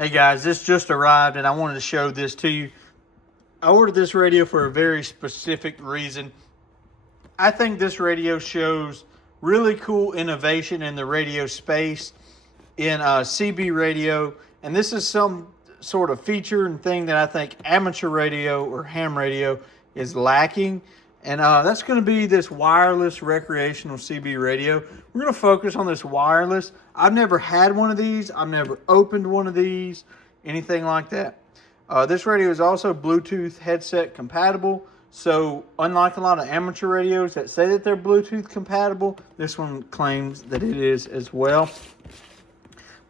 Hey guys, this just arrived and I wanted to show this to you. I ordered this radio for a very specific reason. I think this radio shows really cool innovation in the radio space in CB radio, and this is some sort of feature and thing that I think amateur radio or ham radio is lacking. And that's going to be this wireless recreational CB radio. We're going to focus on this wireless. I've never had one of these. I've never opened one of these, anything like that. This radio is also Bluetooth headset compatible. So unlike a lot of amateur radios that say that they're Bluetooth compatible, this one claims that it is as well.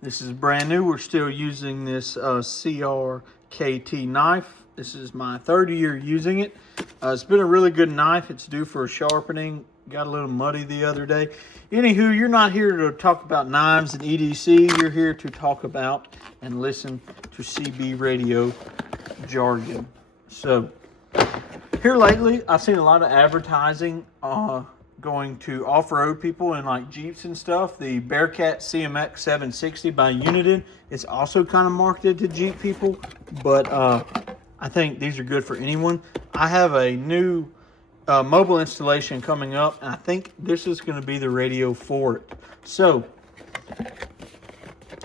This is brand new. We're still using this CRKT knife. This is my third year using it. It's been a really good knife. It's due for a sharpening. Got a little muddy the other day. Anywho, you're not here to talk about knives and EDC. You're here to talk about and listen to CB radio jargon. So, here lately, I've seen a lot of advertising going to off-road people in like Jeeps and stuff. The Bearcat CMX 760 by Uniden is also kind of marketed to Jeep people, but I think these are good for anyone. I have a new mobile installation coming up, and I think this is going to be the radio for it. So,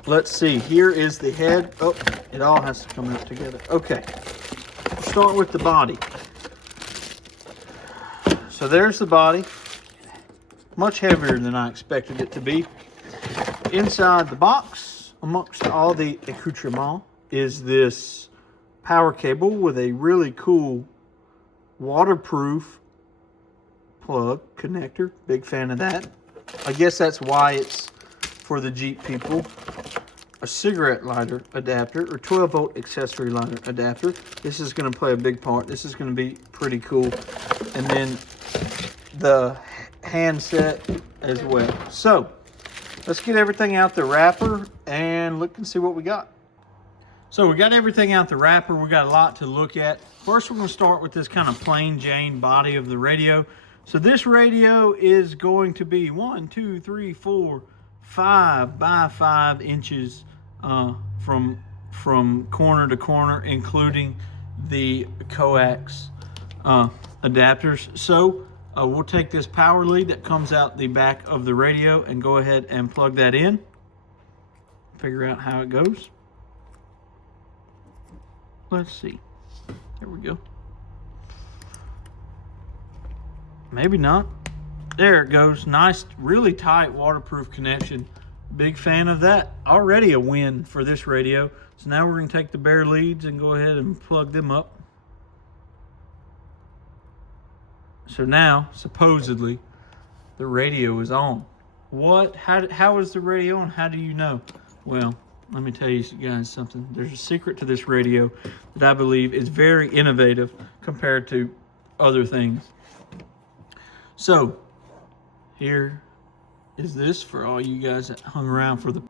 let's see. Here is the head. Oh, it all has to come out together. Okay, we'll start with the body. So there's the body. Much heavier than I expected it to be. Inside the box, amongst all the accoutrements, is this power cable with a really cool waterproof plug connector. Big fan of that. I guess that's why it's for the Jeep people. A cigarette lighter adapter or 12-volt accessory lighter adapter. This is going to play a big part. This is going to be pretty cool. And then the handset as well. So let's get everything out the wrapper and look and see what we got. So we got everything out the wrapper. We got a lot to look at. First, we're going to start with this kind of plain Jane body of the radio. So this radio is going to be 5 by 5 inches from corner to corner, including the coax adapters. So we'll take this power lead that comes out the back of the radio and go ahead and plug that in. Figure out how it goes. Let's see. There we go. Maybe not. There it goes. Nice, really tight waterproof connection. Big fan of that. Already a win for this radio. So now we're going to take the bare leads and go ahead and plug them up. So now, supposedly, the radio is on. What? How is the radio on? How do you know? Well, let me tell you guys something. There's a secret to this radio that I believe is very innovative compared to other things. So, here is this for all you guys that hung around for the...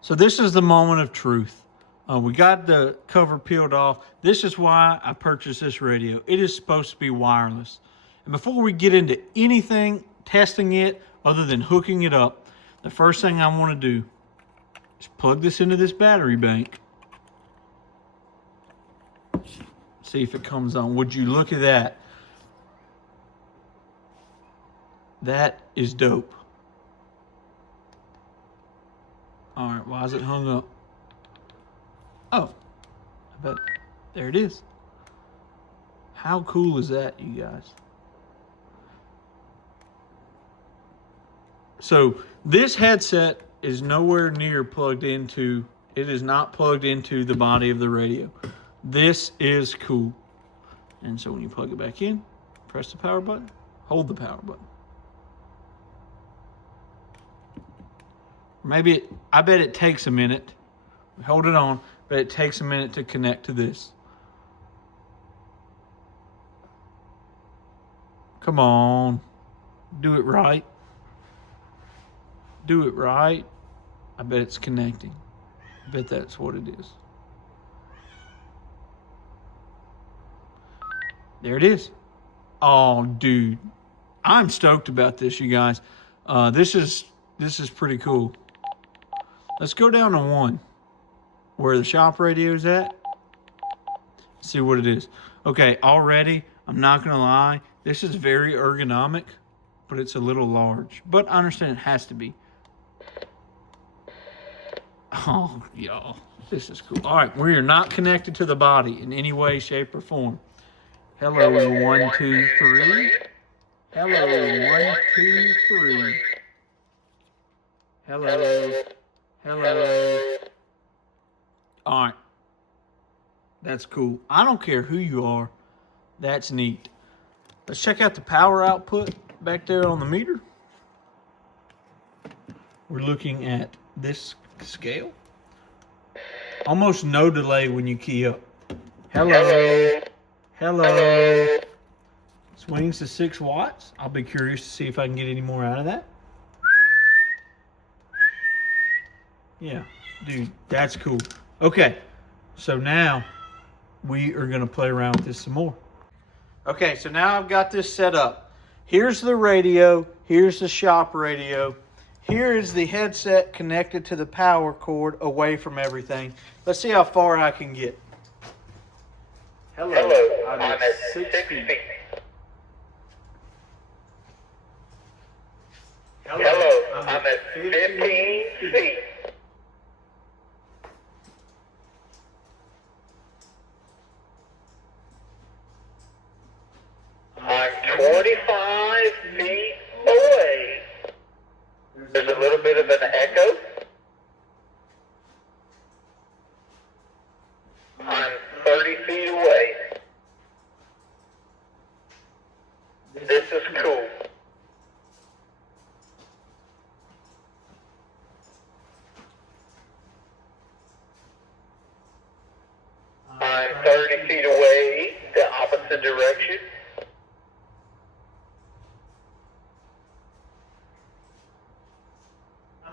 So this is the moment of truth. We got the cover peeled off. This is why I purchased this radio. It is supposed to be wireless. And before we get into anything, testing it, other than hooking it up, the first thing I want to do is plug this into this battery bank. See if it comes on. Would you look at that? That is dope. All right, why is it hung up? Oh, I bet there it is. How cool is that, you guys? So this headset is nowhere near plugged into, it is not plugged into the body of the radio. This is cool. And so when you plug it back in, press the power button, hold the power button. Maybe, I bet it takes a minute. Hold it on, but it takes a minute to connect to this. Come on, do it right. Do it right. I bet it's connecting. I bet that's what it is. There it is. Oh, dude. I'm stoked about this, you guys. This is pretty cool. Let's go down to 1. where the shop radio's at. See what it is. Okay, already, I'm not gonna lie, this is very ergonomic, but it's a little large. But I understand it has to be. Oh, y'all, this is cool. All right, we are not connected to the body in any way, shape, or form. Hello, 1, 2, 3. Hello, 1, 2, 3. Hello. Hello. All right. That's cool. I don't care who you are. That's neat. Let's check out the power output back there on the meter. We're looking at this scale. Almost no delay when you key up. Hello. Hello. Swings to 6 watts. I'll be curious to see if I can get any more out of that. Yeah, dude, that's cool. Okay, so now we are gonna play around with this some more. Okay, so now I've got this set up. Here's the radio, here's the shop radio. Here is the headset connected to the power cord away from everything. Let's see how far I can get. Hello, I'm at 6 feet. Hello, I'm at 15 feet. I'm 25 feet away. There's a little bit of an echo. I'm 30 feet away. This is cool. I'm 30 feet away, the opposite direction.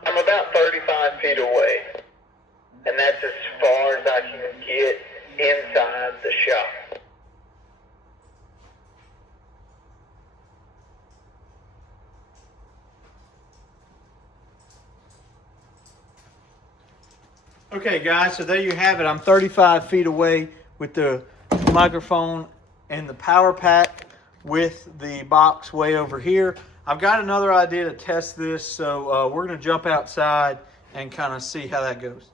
I'm about 35 feet away, and that's as far as I can get inside the shop. Okay, guys, so there you have it. I'm 35 feet away with the microphone and the power pack with the box way over here. I've got another idea to test this, so we're going to jump outside and kind of see how that goes.